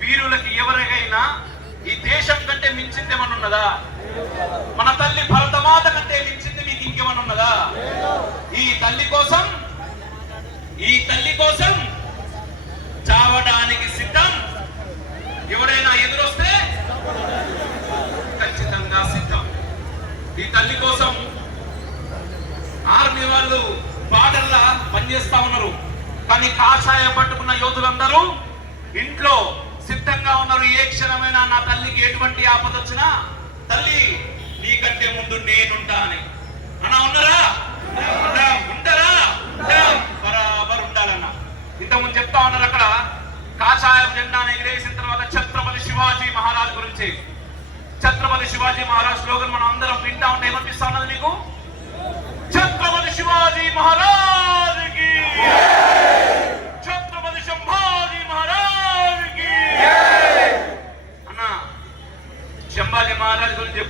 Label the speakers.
Speaker 1: వీరులకి ఎవరికైనా ఈ దేశం కంటే మించింది ఏమన్నా ఉన్నదా మన తల్లి భరతమాత కంటే మించింది మీకు ఇంకేమన్నా ఉన్నదా ఈ తల్లి కోసం ఈ తల్లి కోసం చావడానికి సిద్ధం. ఎవరైనా ఎదురొస్తే ఖచ్చితంగా సిద్ధం. ఈ తల్లి కోసం ఆర్మీ వాళ్ళు బార్డర్లా పనిచేస్తా ఉన్నారు. కానీ కాషాయం పట్టుకున్న యోధులందరూ ఇంట్లో సిద్ధంగా ఉన్నారు. ఏ క్షణమైనా నా తల్లికి ఎటువంటి ఆపద వచ్చినా తల్లి నీకంటే ముందు నేనుంటా అని. అన్నా ఉన్నారా? ఉంటారా బరాబర్ ఉండాలన్న. ఇంతకుముందు చెప్తా ఉన్నారు అక్కడ కాషాయం జెండాను ఎగిరేసిన తర్వాత ఛత్రపతి శివాజీ మహారాజ్ గురించి. ఛత్రపతి శివాజీ మహారాజ్ స్లోగన్ మనం అందరం వింటా ఉంటే ఏమనిపిస్తా ఉన్నది నీకు మహారాజు గురించి